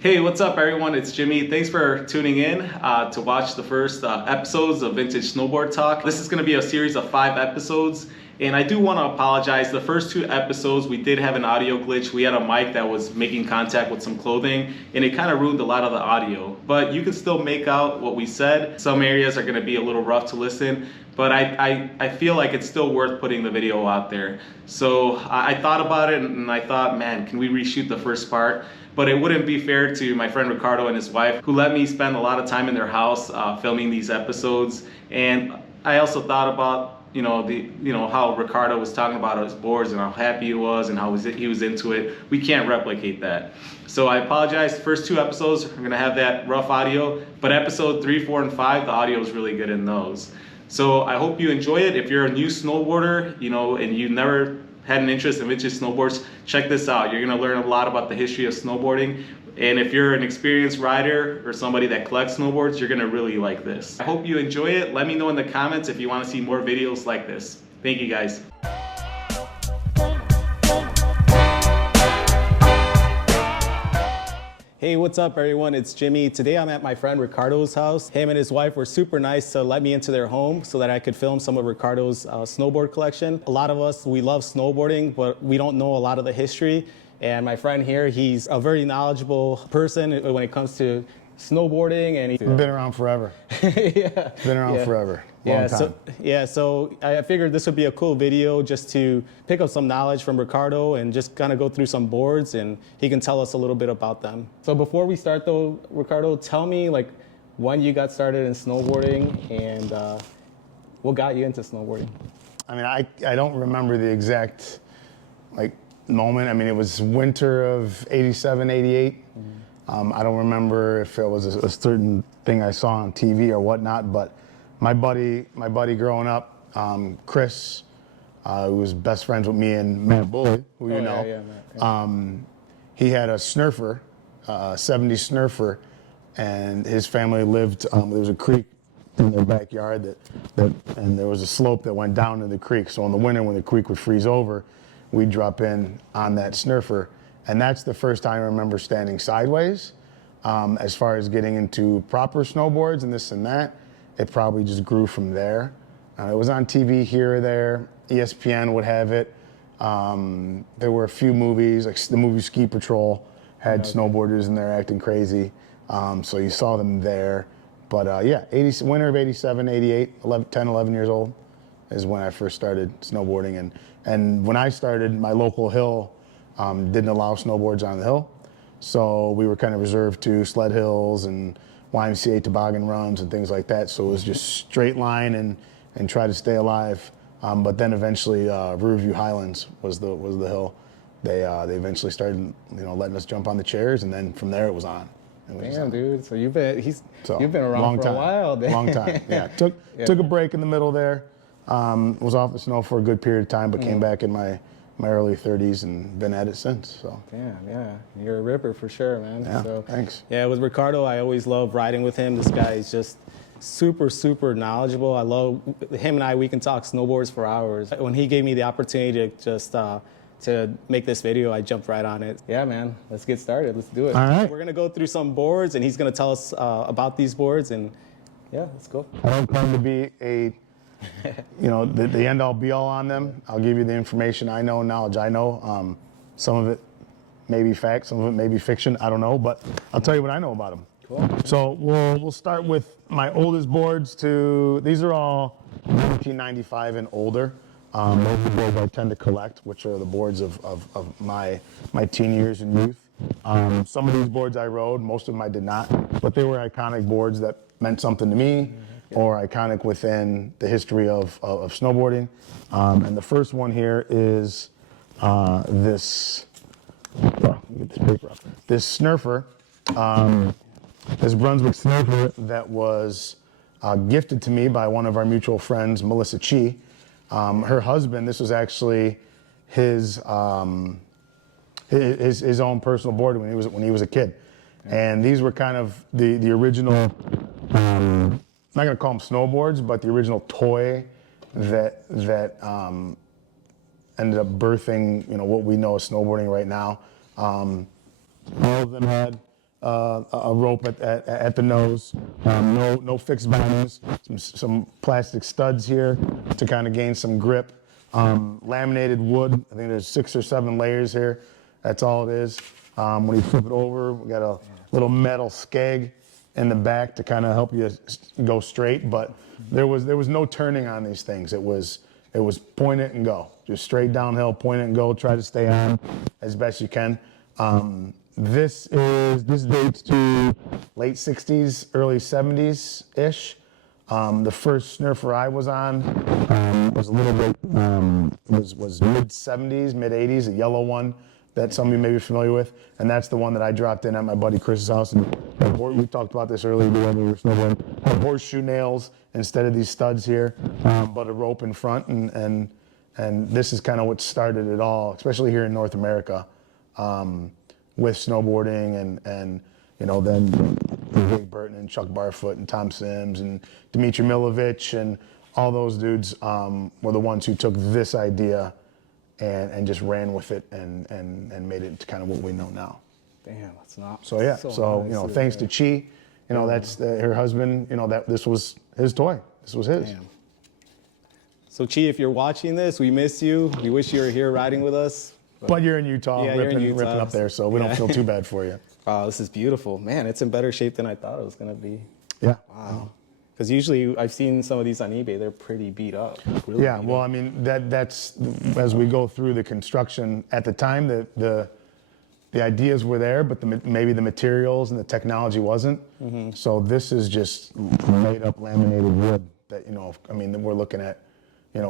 Hey, what's up everyone? It's Jimmy. Thanks for tuning in to watch the first episodes of Vintage Snowboard Talk. This is going to be a series of 5 episodes, and I do want to apologize. The first 2 episodes, we did have an audio glitch. We had a mic that was making contact with some clothing, and it kind of ruined a lot of the audio. But you can still make out what we said. Some areas are going to be a little rough to listen, but I feel like it's still worth putting the video out there. So I thought about it, and I thought, man, can we reshoot the first part? But it wouldn't be fair to my friend Ricardo and his wife, who let me spend a lot of time in their house filming these episodes. And I also thought about, how Ricardo was talking about his boards and how happy he was and how he was into it. We can't replicate that. So I apologize. The first 2 episodes are going to have that rough audio, but episode 3, 4, and 5, the audio is really good in those. So I hope you enjoy it. If you're a new snowboarder, and you never had an interest in vintage snowboards, check this out. You're gonna learn a lot about the history of snowboarding. And if you're an experienced rider or somebody that collects snowboards, you're gonna really like this. I hope you enjoy it. Let me know in the comments if you wanna see more videos like this. Thank you guys. Hey, what's up everyone? It's Jimmy. Today I'm at my friend Ricardo's house. Him and his wife were super nice to let me into their home so that I could film some of Ricardo's snowboard collection. A lot of us, we love snowboarding, but we don't know a lot of the history. And my friend here, he's a very knowledgeable person when it comes to snowboarding, and he's been around forever. Yeah. Been around forever. Long time. So I figured this would be a cool video just to pick up some knowledge from Ricardo and just kind of go through some boards, and he can tell us a little bit about them. So before we start though, Ricardo, tell me when you got started in snowboarding and what got you into snowboarding? I mean, I don't remember the exact moment. I mean, it was winter of 87, 88. I don't remember if it was a certain thing I saw on TV or whatnot, but my buddy growing up, Chris, who was best friends with me and Matt Bully, who you know, he had a Snurfer, 70s Snurfer, and his family lived, there was a creek in their backyard and there was a slope that went down to the creek. So in the winter when the creek would freeze over, we'd drop in on that Snurfer. And that's the first time I remember standing sideways. As far as getting into proper snowboards and this and that, it probably just grew from there. It was on TV here or there. ESPN would have it. There were a few movies, like the movie Ski Patrol had snowboarders in there acting crazy. So you saw them there. But winter of 87, 88, 11 years old is when I first started snowboarding. And when I started, my local hill didn't allow snowboards on the hill. So we were kind of reserved to sled hills and YMCA toboggan runs and things like that. So it was just straight line and try to stay alive. But then eventually Riverview Highlands was the hill. They eventually started letting us jump on the chairs, and then from there it was on. Damn, dude. So you've been around for a while. Then. Long time. Yeah. Took a break in the middle there. Was off the snow for a good period of time, but came back in my early 30s and been at it since. So. Damn, yeah, you're a ripper for sure, man. Yeah, so, thanks. Yeah, with Ricardo, I always love riding with him. This guy is just super, super knowledgeable. I love him, and we can talk snowboards for hours. When he gave me the opportunity to just to make this video, I jumped right on it. Yeah, man, let's get started. Let's do it. All right. We're gonna go through some boards, and he's gonna tell us about these boards, and yeah, let's go. I don't claim to be the end all be all on them. I'll give you the information I know, knowledge I know. Some of it may be fact, some of it may be fiction. I don't know, but I'll tell you what I know about them. Cool. So we'll start with my oldest boards. These are all 1995 and older. Those are the boards I tend to collect, which are the boards of my teen years and youth. Some of these boards I rode, most of them I did not, but they were iconic boards that meant something to me. Or iconic within the history of snowboarding. And the first one here is this Snurfer, this Brunswick Snurfer that was gifted to me by one of our mutual friends, Melissa Chi. Her husband, this was actually his own personal board when he was a kid. And these were kind of the original, I'm not going to call them snowboards, but the original toy that ended up birthing what we know as snowboarding right now. All of them had a rope at the nose, no fixed bindings, some plastic studs here to kind of gain some grip. Laminated wood, I think there's 6 or 7 layers here. That's all it is. When you flip it over, we got a little metal skeg in the back to kind of help you go straight, but there was no turning on these things. It was point it and go, just straight downhill, point it and go. Try to stay on as best you can. This dates to late 60s, early 70s ish. The first Snurfer I was on was a little bit was mid 70s, mid 80s, a yellow one that some of you may be familiar with, and that's the one that I dropped in at my buddy Chris's house. And we talked about this earlier when we were snowboarding. Had horseshoe nails instead of these studs here, but a rope in front, and this is kind of what started it all, especially here in North America, with snowboarding and then Wade Burton and Chuck Barfoot and Tom Sims and Dmitry Milovich and all those dudes were the ones who took this idea and just ran with it and made it to kind of what we know now. Damn, that's not. So yeah, so thanks to Chi, that's her husband. That this was his toy. This was his. Damn. So Chi, if you're watching this, we miss you. We wish you were here riding with us. But you're in Utah, Yeah, ripping up there, so we don't feel too bad for you. Wow, this is beautiful, man. It's in better shape than I thought it was gonna be. Yeah. Wow. Because usually I've seen some of these on eBay, they're pretty beat up. Really Yeah, well, I mean, that's as we go through the construction. At the time, the ideas were there, but maybe the materials and the technology wasn't. Mm-hmm. So this is just made up laminated wood that, we're looking at,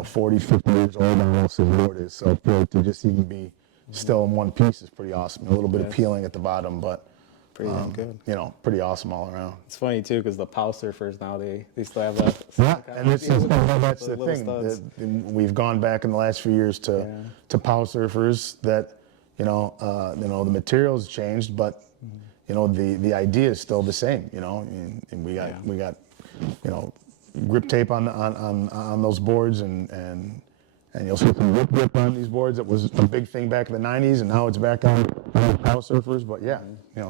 40, 50 years old on what this board is. So for it to just even be still in one piece is pretty awesome. A little bit of peeling at the bottom, but pretty damn good. Pretty awesome all around. It's funny too, because the POW surfers now they still have that. Yeah, and that's the thing. We've gone back in the last few years to POW surfers that the materials changed, but the idea is still the same. And we got grip tape on those boards and you'll see some grip on these boards. That was a big thing back in the 90s, and now it's back on POW surfers. But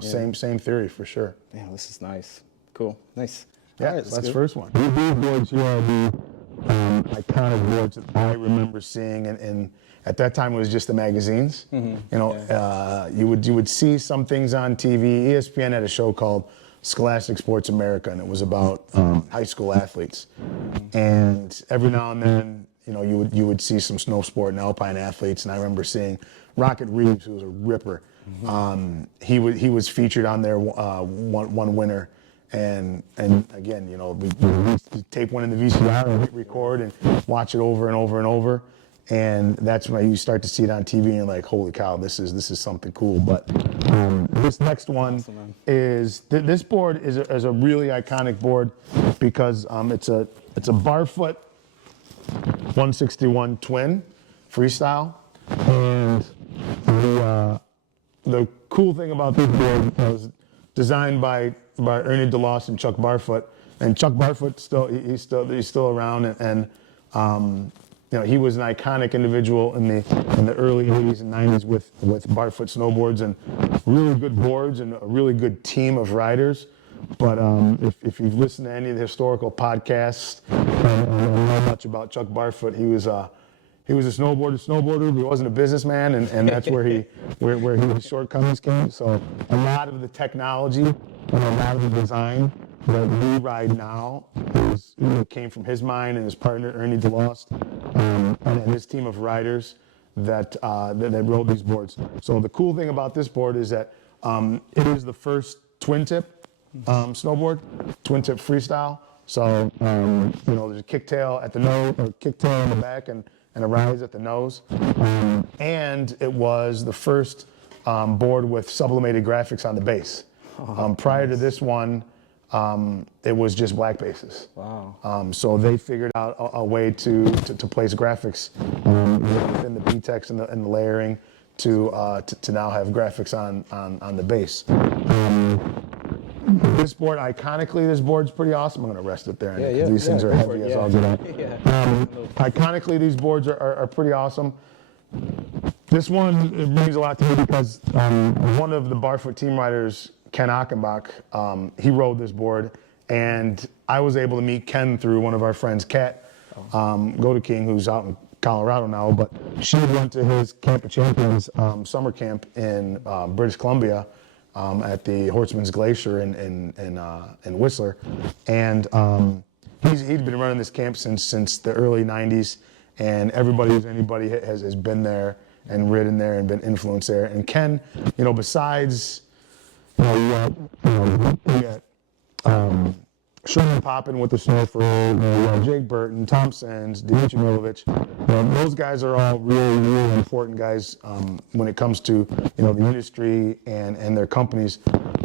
same theory for sure. Yeah, this is nice. Cool, nice. Yeah, so that's the first one. These boards here are the iconic boards that I remember seeing, and at that time it was just the magazines. Mm-hmm. You would see some things on TV. ESPN had a show called Scholastic Sports America, and it was about high school athletes. And every now and then, you would see some snow sport and alpine athletes, and I remember seeing Rocket Reeves, who was a ripper. Mm-hmm. He was featured on there one winter, and again, we tape one in the VCR and hit record and watch it over and over and over, and that's when you start to see it on TV and you're like, holy cow, this is something cool. But this next one is this board is a really iconic board because it's a Barfoot 161 twin freestyle, and the cool thing about this board was designed by Ernie DeLoss and Chuck Barfoot, and Chuck Barfoot he's still around, and he was an iconic individual in the early 80s and 90s with Barfoot snowboards and really good boards and a really good team of riders. But if you've listened to any of the historical podcasts and know much about Chuck Barfoot, he was a snowboarder, but he wasn't a businessman, and that's where his shortcomings came. So a lot of the technology and a lot of the design that we ride now came from his mind and his partner Ernie DeLost and his team of riders that rode these boards. So the cool thing about this board is that it is the first twin tip snowboard, twin tip freestyle. So there's a kicktail at the nose, or kicktail in the back, and a rise at the nose. And it was the first board with sublimated graphics on the base. Prior to this one, it was just black bases. Wow. So they figured out a way to place graphics within the B-text and the layering to now have graphics on the base. This board, iconically, this board's pretty awesome. I'm going to rest it there. These things are heavy as all get out. Iconically, these boards are pretty awesome. This one, it means a lot to me because one of the Barfoot team riders Ken Achenbach, he rode this board, and I was able to meet Ken through one of our friends, Kat King, who's out in Colorado now, but she went to his Camp of Champions summer camp in British Columbia at the Horseman's Glacier in Whistler, and he'd been running this camp since the early '90s, and anybody has been there and ridden there and been influenced there. And Ken, besides, we got Sherman Poppin with the Snurfer, Jake Burton, Tom Sens, Dimitri Milovic. Those guys are all really, really important guys when it comes to the industry and their companies.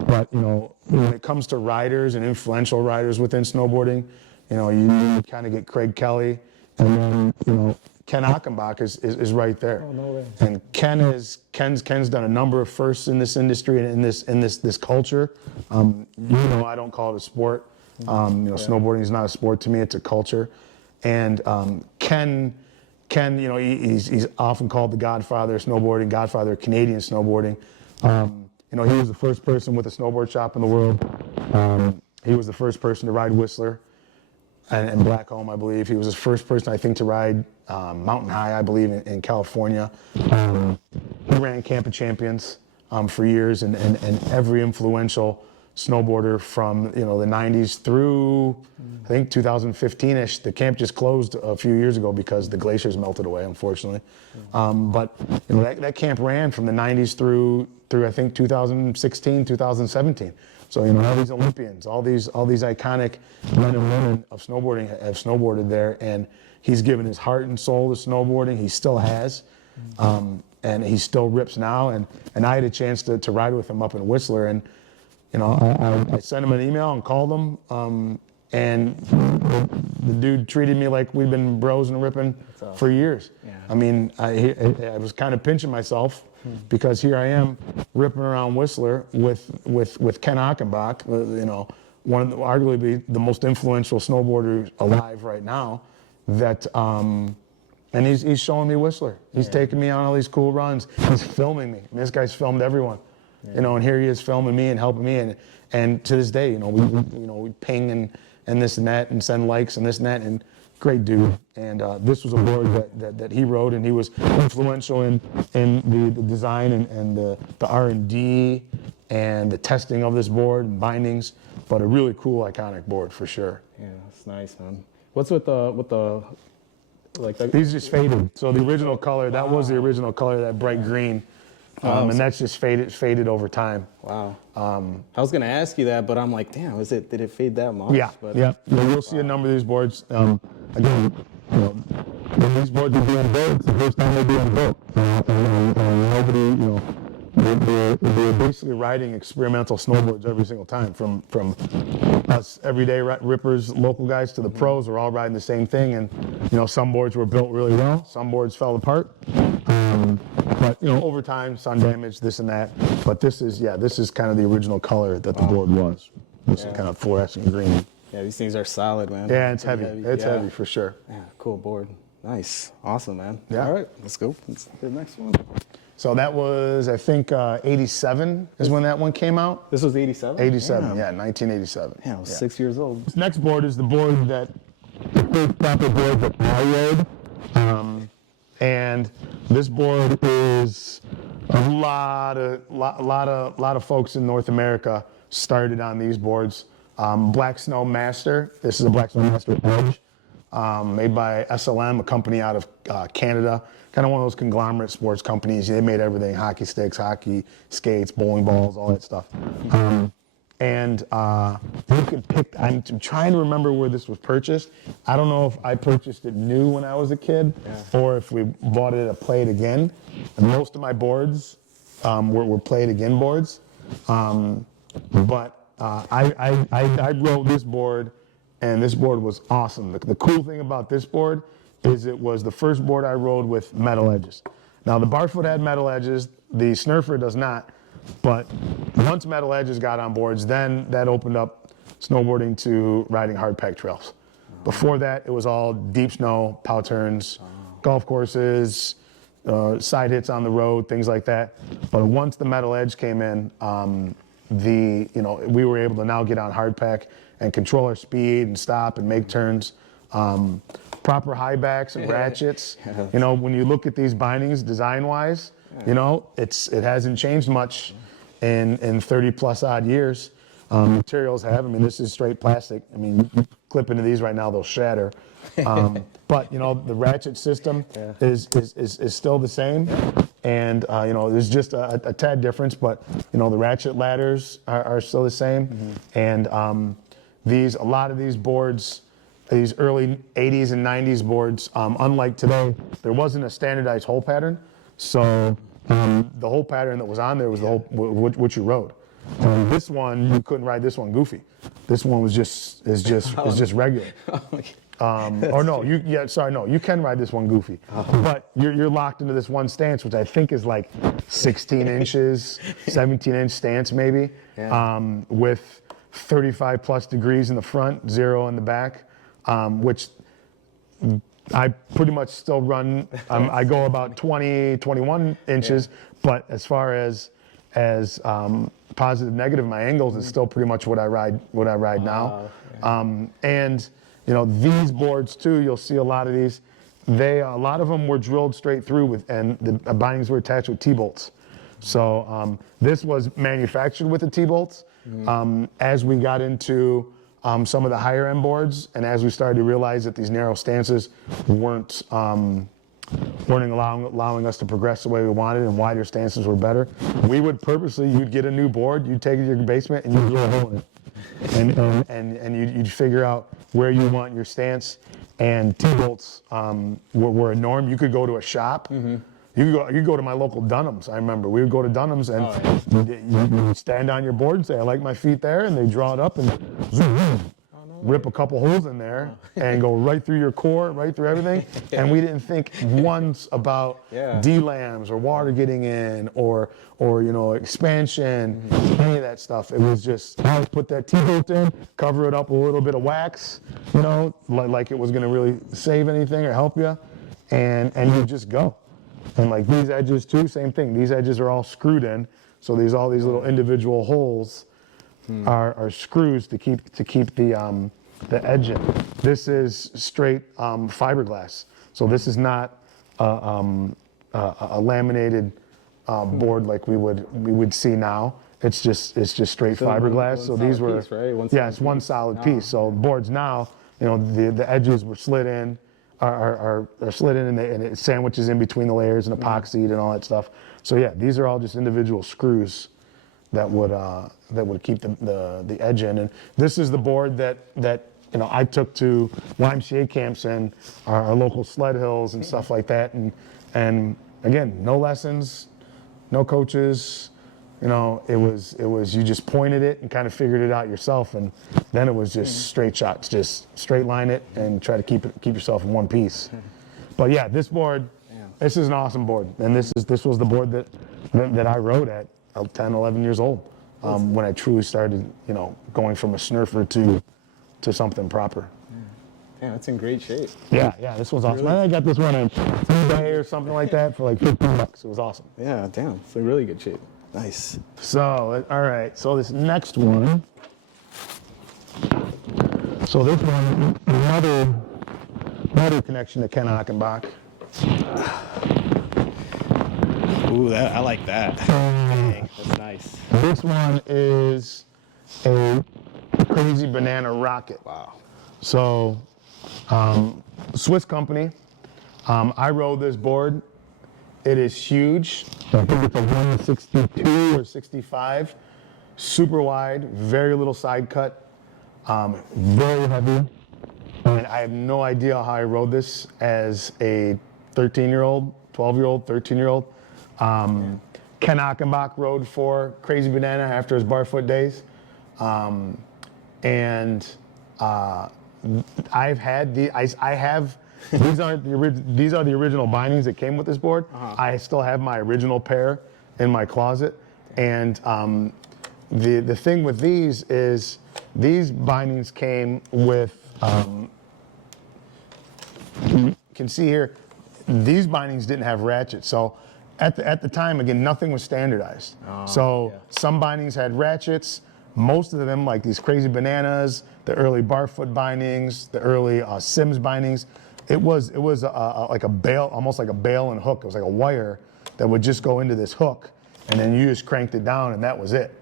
But when it comes to riders and influential riders within snowboarding, you kind of get Craig Kelly, and then Ken Achenbach is right there. Oh, no way. And Ken's done a number of firsts in this industry and in this culture. I don't call it a sport. Snowboarding is not a sport to me; it's a culture. And Ken, he's often called the Godfather of snowboarding, Godfather of Canadian snowboarding. He was the first person with a snowboard shop in the world. He was the first person to ride Whistler and Blackcomb, I believe. He was the first person, I think, to ride Mountain High, I believe, in California. He ran Camp of Champions for years, and every influential snowboarder from the 90s through I think 2015ish. The camp just closed a few years ago because the glaciers melted away, unfortunately. But that camp ran from the 90s through I think 2016, 2017. So all these Olympians, all these iconic men and women of snowboarding have snowboarded there, and he's given his heart and soul to snowboarding. He still has, and he still rips now. And I had a chance to ride with him up in Whistler, and I sent him an email and called him, and the dude treated me like we'd been bros and ripping for years. Yeah. I mean, I was kind of pinching myself because here I am ripping around Whistler with Ken Achenbach, one of arguably the most influential snowboarders alive right now. And he's showing me Whistler. He's taking me on all these cool runs. He's filming me. I mean, this guy's filmed everyone. And here he is filming me and helping me, and to this day, we ping and this and that and send likes and this and that, and great dude. And this was a board that he rode, and he was influential in the design and the R&D and the testing of this board and bindings. But a really cool, iconic board for sure. Yeah, it's nice, man. What's with the These just faded. So the original color, that was the original color, that bright green. And that's just faded over time. Wow. I was gonna ask you that, but I'm like, damn, did it fade that much? Yeah. But, yeah. You'll see a number of these boards. Again, when these boards are being built, it's the first time they're being built. And nobody, they're basically riding experimental snowboards every single time. From us everyday rippers, local guys, to the pros, are all riding the same thing. And some boards were built really well, some boards fell apart. But over time, sun damage, this and that. But this is kind of the original color that the board was. This is kind of fluorescent green. Yeah, these things are solid, man. Yeah, it's heavy. It's heavy for sure. Yeah, cool board. Nice. Awesome, man. Yeah. All right, let's go. Let's do the next one. So that was, I think, 87 is when that one came out. This was 87? 87, yeah, 1987. Yeah, I was 6 years old. This next board is the board the first proper board that I rode. And this board is a lot of folks in North America started on these boards. Black Snow Master. This is a Black Snow Master Edge, made by SLM, a company out of Canada. Kind of one of those conglomerate sports companies. They made everything: hockey sticks, hockey skates, bowling balls, all that stuff. And you can pick. I'm trying to remember where this was purchased. I don't know if I purchased it new when I was a kid, or if we bought it at Play It Again. And most of my boards were Play It Again boards, but I rode this board, and this board was awesome. The cool thing about this board is it was the first board I rode with metal edges. Now the Barfoot had metal edges, the Snurfer does not, but once metal edges got on boards, then that opened up snowboarding to riding hard pack trails. Before that, it was all deep snow, pow turns, golf courses, side hits on the road, things like that. But once the metal edge came in, we were able to now get on hard pack and control our speed and stop and make turns. Proper high backs and ratchets. You know, when you look at these bindings design-wise, you know, it hasn't changed much in 30 plus odd years. Materials have. I mean, this is straight plastic. I mean, you clip into these right now, they'll shatter. But you know, the ratchet system is still the same, and you know, there's just a tad difference, but you know, the ratchet ladders are still the same, and a lot of these boards, these early 80s and 90s boards, unlike today, there wasn't a standardized hole pattern, so the whole pattern that was on there was the whole what you rode. This one, you couldn't ride this one goofy. This one was just regular. Or no, you can ride this one goofy, but you're locked into this one stance, which I think is like 16 inches, 17-inch stance maybe, with 35 plus degrees in the front, 0 in the back, which I pretty much still run. I go about 20, 21 inches, but as far as positive, negative, my angles is still pretty much what I ride now. And you know, these boards too, you'll see a lot of these. A lot of them were drilled straight through with, and the bindings were attached with T-bolts. So this was manufactured with the T-bolts. As we got into some of the higher end boards, and as we started to realize that these narrow stances weren't allowing us to progress the way we wanted, and wider stances were better, we would purposely, you'd get a new board, you'd take it to your basement, and you'd drill a hole in it. And you'd figure out where you want your stance. And T-bolts were a norm. You could go to a shop. You could go to my local Dunham's. I remember we would go to Dunham's, and you stand on your board and say, I like my feet there, and they draw it up and zoom, rip a couple holes in there and go right through your core, right through everything. And we didn't think once about D-lams or water getting in or you know, expansion, any of that stuff. It was just, put that T-bolt in, cover it up with a little bit of wax, you know, like it was gonna really save anything or help you, and you just go. And like these edges too, same thing. These edges are all screwed in, so all these little individual holes are screws to keep the edge in. This is straight fiberglass, so this is not a laminated board like we would see now. It's just straight fiberglass. So these were piece, right? It's one solid piece. So boards now, you know, the edges were slid in, are slid in, and it sandwiches in between the layers and epoxied and all that stuff. So yeah, these are all just individual screws that would keep the edge in. And this is the board that you know, I took to YMCA camps and our local sled hills and stuff like that. And again, no lessons, no coaches. You know, it was you just pointed it and kind of figured it out yourself, and then it was just straight shots, just straight line it and try to keep yourself in one piece. But yeah, this board, this is an awesome board, and this was the board that I rode at 10, 11 years old, when I truly started, you know, going from a Snurfer to something proper. Yeah, it's in great shape. Yeah, this was awesome. Really? I got this one on eBay or something like that for like $15. It was awesome. Yeah, damn, it's in really good shape. Nice. So, all right, so this next one. So this one, another connection to Ken Achenbach. Ooh, I like that. Dang, that's nice. This one is a Crazy Banana Rocket. Wow. So, Swiss company. I rode this board. It is huge. I think it's a 162 or 65. Super wide, very little side cut, very heavy. And I have no idea how I rode this as a 13-year-old, 12-year-old, 13-year-old. Ken Achenbach rode for Crazy Banana after his Barfoot days. I've had these are the original bindings that came with this board. I still have my original pair in my closet, and the thing with these is these bindings came with you can see here, these bindings didn't have ratchets. So at the time, again, nothing was standardized. Some bindings had ratchets. Most of them, like these Crazy Bananas, the early Barfoot bindings, the early Sims bindings, it was like a bail, almost like a bail and hook. It was like a wire that would just go into this hook, and then you just cranked it down, and that was it.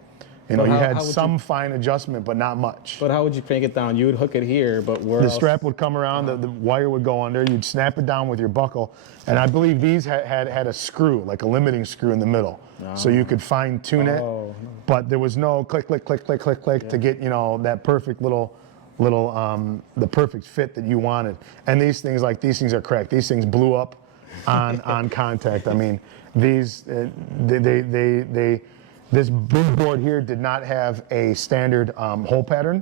You know, you had some fine adjustment, but not much. But how would you crank it down? You would hook it here, but where the else? strap would come around, the wire would go under, you'd snap it down with your buckle, and I believe these had a screw, like a limiting screw in the middle, so you could fine tune it, but there was no click, click, click, click, click, click to get, you know, that perfect little the perfect fit that you wanted. And these things are cracked. These things blew up on contact. I mean, these this big board here did not have a standard hole pattern,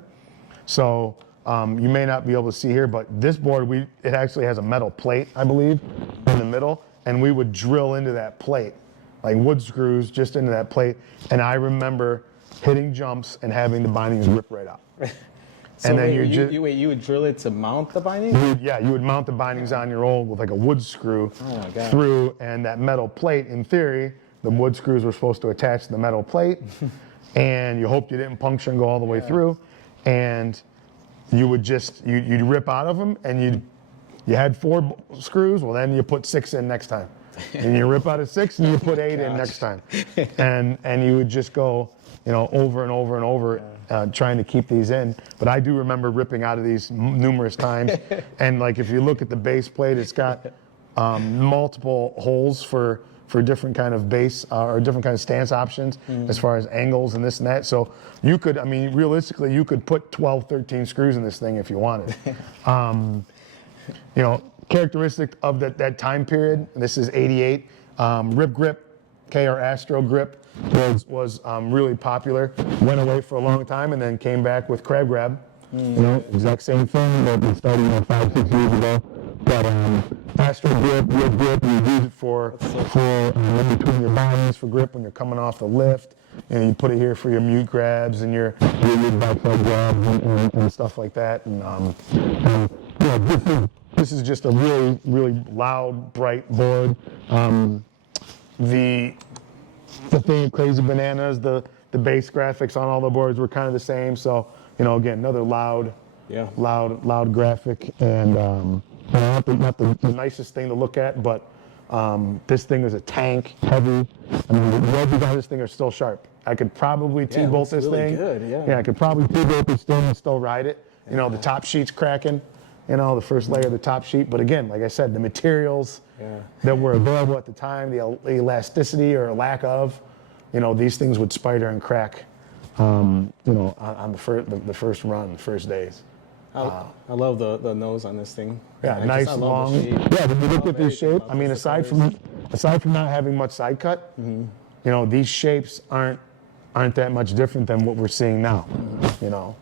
so you may not be able to see here, but this board, it actually has a metal plate, I believe, in the middle, and we would drill into that plate, like wood screws just into that plate, and I remember hitting jumps and having the bindings rip right out. So and then you would drill it to mount the bindings? You would mount the bindings on your old with like a wood screw through, and that metal plate, in theory, the wood screws were supposed to attach to the metal plate, and you hoped you didn't puncture and go all the way through, and you would you'd rip out of them, and you had 4 screws, well then you put 6 in next time, and you rip out of 6 and you put 8 in next time, and you would just go, you know, over and over and over, trying to keep these in. But I do remember ripping out of these numerous times, and like if you look at the base plate, it's got multiple holes for different kind of base or different kind of stance options as far as angles and this and that. So you could, I mean, realistically, you could put 12, 13 screws in this thing if you wanted. You know, characteristic of that time period, this is 88, rib grip, or Astro grip was really popular, went away for a long time and then came back with crab grab. You know, exact same thing that we started 5, 6 years ago. But Astro grip, rib grip, you use it for in between your bindings for grip when you're coming off the lift, and you put it here for your mute grabs and your backside grabs and stuff like that. And yeah, this is just a really, really loud, bright board. The thing of Crazy Bananas, the base graphics on all the boards were kind of the same. So, you know, again, another loud graphic, and not the nicest thing to look at, but this thing is a tank, heavy. I mean, the edges on this thing are still sharp. I could probably T-bolt this really thing. Good, yeah. I could probably T-bolt this thing and still ride it. You know, the top sheet's cracking, you know, the first layer of the top sheet. But again, like I said, the materials that were available at the time, the elasticity or lack of, you know, these things would spider and crack, you know, on the first run, the first days. I love the nose on this thing. Yeah, nice long. Yeah, when you look at this shape, I mean, aside from not having much side cut, you know, these shapes aren't that much different than what we're seeing now. You know,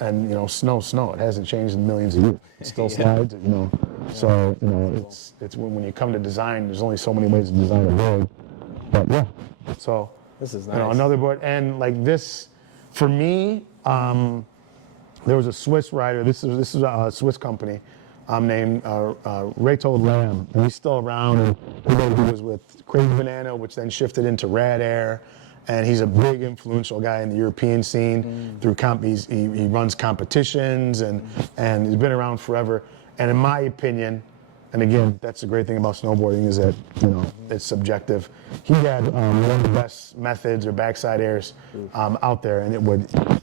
and you know, snow. It hasn't changed in millions of years. It still slides. You know, so you know, it's when you come to design, there's only so many ways to design a board. But yeah, so this is nice. You know, another board, and like this, for me. There was a Swiss rider. This is a Swiss company named Reto Lam, and he's still around. And he was with Crazy Banana, which then shifted into Rad Air, and he's a big influential guy in the European scene. He runs competitions and he's been around forever. And in my opinion, and again, that's the great thing about snowboarding is that, you know, it's subjective. He had one of the best methods or backside airs out there, and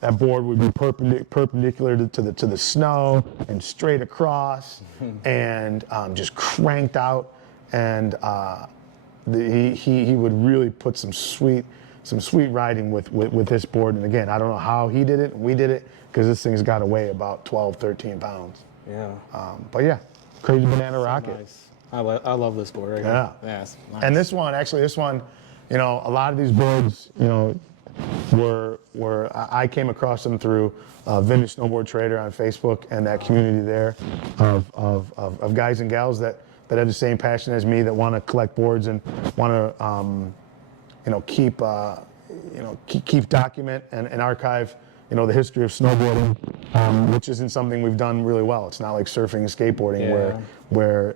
that board would be perpendicular to the snow and straight across, and just cranked out. And he would really put some sweet riding with this board. And again, I don't know how he did it and we did it, because this thing's got to weigh about 12, 13 pounds. Yeah. But yeah. Crazy Banana Rocket. Nice. I love this board right now. Yeah, it's nice. And this one, you know, a lot of these boards, you know, were I came across them through Vintage Snowboard Trader on Facebook, and that community there of guys and gals that have the same passion as me, that want to collect boards and want to, you know, keep document and archive, the history of snowboarding, which isn't something we've done really well. It's not like surfing and skateboarding where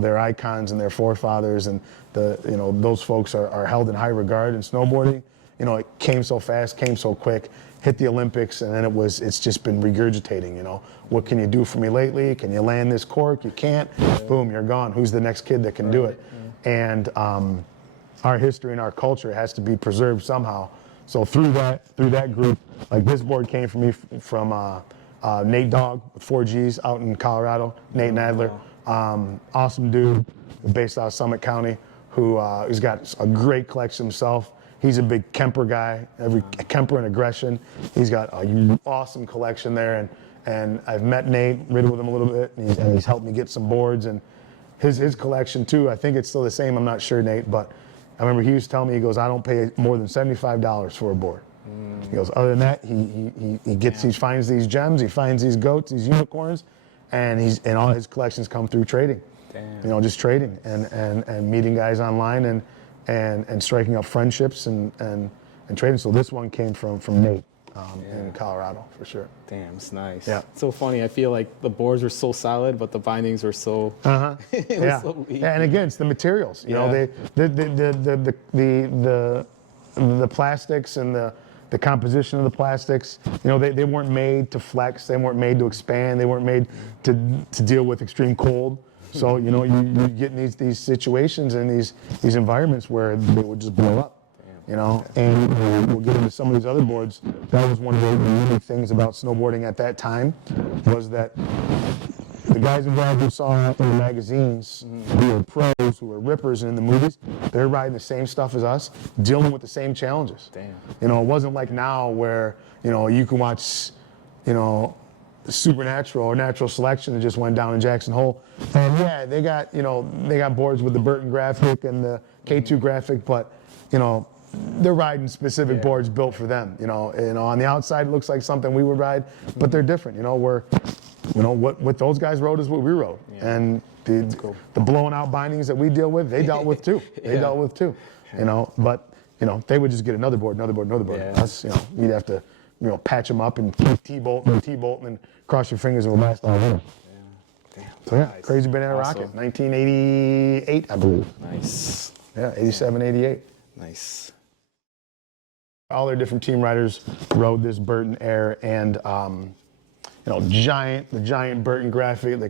their icons and their forefathers and those folks are held in high regard. In snowboarding, it came so fast, came so quick, hit the Olympics, and then it's just been regurgitating. What can you do for me lately? Can you land this cork? You can't. Boom, you're gone. Who's the next kid that can do it? And our history and our culture has to be preserved somehow. So through that group, like this board came from me from Nate Dogg with 4Gs out in Colorado. Nate Nadler, awesome dude, based out of Summit County, who's got a great collection himself. He's a big Kemper guy, Kemper and aggression. He's got an awesome collection there, and I've met Nate, ridden with him a little bit, and he's helped me get some boards, and his collection too. I think it's still the same. I'm not sure, Nate, but I remember he used to tell me, he goes, I don't pay more than $75 for a board. He goes, other than that, he finds these gems, he finds these goats, these unicorns, and all his collections come through trading. Damn. Just trading and meeting guys online and striking up friendships and trading. So this one came from Nate in Colorado for sure. Damn, it's nice. Yeah. It's so funny. I feel like the boards were so solid, but the bindings were so. So weak. And again, it's the materials. The plastics and the composition of the plastics. They weren't made to flex. They weren't made to expand. They weren't made to deal with extreme cold. So you get in these situations and these environments where they would just blow up. And we'll get into some of these other boards. That was one of the unique things about snowboarding at that time, was that the guys involved who saw in the magazines, who were pros, who were rippers in the movies, they're riding the same stuff as us, dealing with the same challenges. Damn. It wasn't like now where, you can watch, Supernatural or Natural Selection that just went down in Jackson Hole. And yeah, they got boards with the Burton graphic and the K2 graphic, but, they're riding specific boards built for them. On the outside it looks like something we would ride, but they're different. What those guys rode is what we rode, and the blown out bindings that we deal with, they dealt with too. But they would just get another board. Yeah. Us, we'd have to patch them up and keep T-bolt and cross your fingers and we'll last all winter. Damn. So yeah, Nice. Crazy Banana Rocket, 1988, I believe. Nice. Yeah, 87, 88. Nice. All their different team riders rode this Burton Air and, the giant Burton graphic.